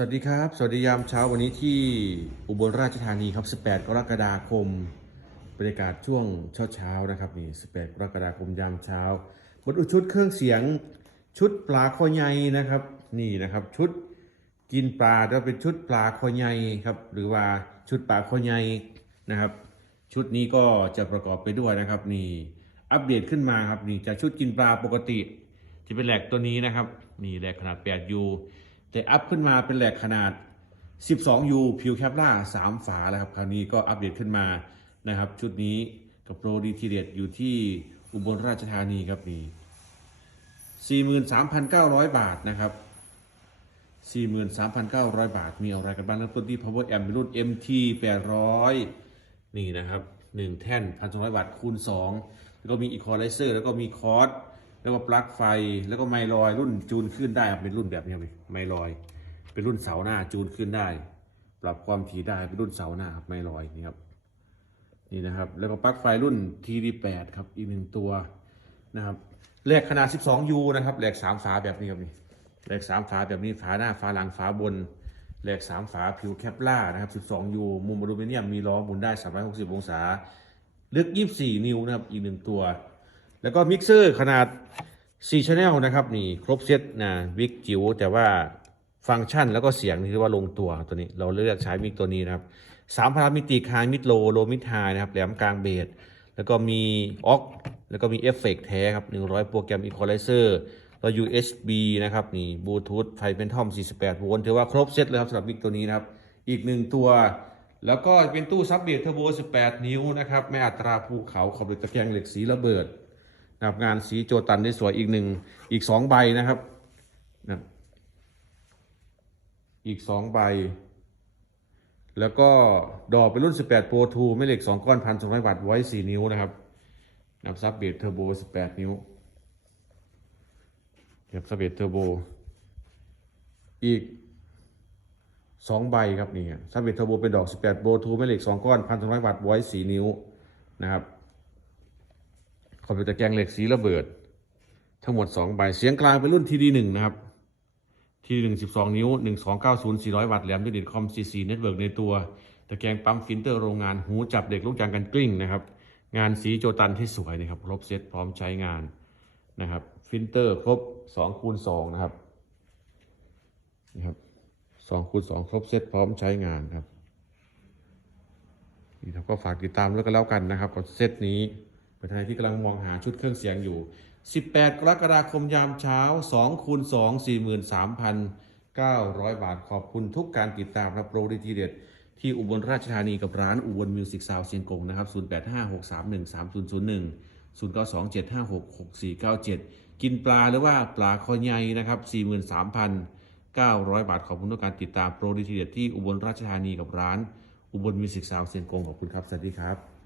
สวัสดีครับ สวัสดียามเช้าวันนี้ที่อุบลราชธานีครับ 18 กรกฎาคมบรรยากาศช่วงเช้าเช้านะครับนี่ 18 กรกฎาคมยามเช้ามาดูชุดเครื่องเสียงชุดปลาคอใหญ่นะครับ นี่นะครับชุดกินปลาแล้วเป็นชุดปลาคอใหญ่ครับ หรือว่าชุดปลาคอใหญ่นะครับ ชุดนี้ก็จะประกอบไปด้วยนะครับ นี่อัปเดตขึ้นมาครับนี่จากชุดกินปลาปกติ ที่เป็นแหลกตัวนี้นะครับ นี่แหลกขนาด 8U แต่อัพขึ้นมาเป็นแหลกขนาด 12U ผิวแคปล่า3ฝาแล้วครับ คราวนี้ก็อัปเดตขึ้นมานะครับ ชุดนี้กับโปรดีทีเด็ดอยู่ที่อุบลราชธานีครับนี่43,900 บาทนะครับ 43,900 บาท มีอะไรกันบ้างเริ่มต้นที่ Power Amp รุ่น MT 800 นี่นะครับ 1 แท่น 1,200 วัตต์คูณ 2 แล้วก็มีอีคอไลเซอร์แล้วก็มีคอร์ส แล้วก็ปลั๊กไฟแล้วก็ไมลอยรุ่นจูนขึ้นได้ครับเป็นรุ่นแบบนี้ครับไมลอย เป็นรุ่นเสาหน้าจูนขึ้นได้ ปรับความถี่ได้เป็นรุ่นเสาหน้าครับไมลอยนี่ครับนี่นะครับ แล้วก็ปลั๊กไฟรุ่น TD8 ครับอีกหนึ่งตัวนะครับแหลกขนาด 12U นะครับแหลก3ฝาแบบนี้ครับนี่แหลก3ฝาแบบนี้ฝาหน้าฝาหลังฝาบนแหลก3ฝาผิวแคปล่านะครับ 12U มุมอลูมิเนียมมีล้อหมุนได้ 360 องศา ลึก 24 นิ้วนะครับอีกหนึ่งตัว แล้วก็มิกเซอร์ขนาด 4 Channel นะครับนี่ครบเซตนะวิกจิ๋วแต่ว่าฟังก์ชันแล้วก็เสียงนี่ถือว่าลงตัวตัวนี้ เราเลือกใช้มิกตัวนี้นะครับสามพารามิติคายมิดโลโลมิดไฮนะครับแหลมกลางเบสแล้วก็มีออกแล้วก็มีเอฟเฟกต์แท้ครับ 100 โปรแกรมอีควอไลเซอร์แล้ว USB นะครับนี่บลูทูธไฟเป็นทอม 48 โวลต์ถือว่าครบเซตเลยครับสำหรับมิกตัวนี้นะครับ อีกหนึ่งตัว แล้วก็เป็นตู้ซับเบสเทอร์โบ 18 นิ้วนะครับแม่อัตราภูเขาขอบเหล็กตะแกรงเหล็กสีระเบิด นะครับงานสีโจตันได้สวยอีกหนึ่งอีกสองใบนะครับนะอีกสองใบ แล้วก็ดอกเป็นรุ่น 18 Pro 2ไม่เหล็ก 2 ก้อนพันสองวัตต์ไว้ 4 นิ้วนะครับนับซับเบสเทอร์โบ 18 นิ้วเก็บซับเบสเทอร์โบ อีก2ใบครับนี่ซับเบสเทอร์โบเป็นดอก 18 Pro 2ไม่เหล็ก 2 ก้อนพันสองวัตต์ไว้ 4 นิ้วนะครับ คอมพิวเตอร์แกงเหล็กสีระเบิด ทั้งหมด2ใบเสียงกลางเป็นรุ่น TD1 นะครับ TD1 12นิ้ว1290 400วัตต์แหลมด้วยดิดคอม CC เน็ตเวิร์กในตัวตะแกรงปั๊มฟิลเตอร์โรงงานหูจับเด็กลูกจางกันกลิ้งนะครับ งานสีโจตันที่สวยนะครับครบเซตพร้อมใช้งานนะครับ ฟิลเตอร์ครบ2คูณ2นะครับนี่ครับ2คูณ2ครบเซตพร้อมใช้งานครับนี่ครับก็ฝากติดตามแล้วก็แล้วกันนะครับกับเซตนี้ ป็นใครที่กำลังมองหาชุดเครื่องเสียงอยู่ 18 กรกฎาคมยามเช้า2คูณ2 43,900 บาทขอบคุณทุกการติดตามรับโปรดีทีเด็ด ที่อุบลราชธานีกับร้านอุบลมิวสิกซาวเชียงกงนะครับ 0856313001 0927566497 กินปลาหรือว่าปลาคอใหญ่นะครับ 43,900 บาทขอบคุณทุกการติดตามโปรดีทีเด็ดที่อุบลราชธานีกับร้านอุบลมิวสิกซาวเซียนกงขอบคุณครับ สวัสดีครับ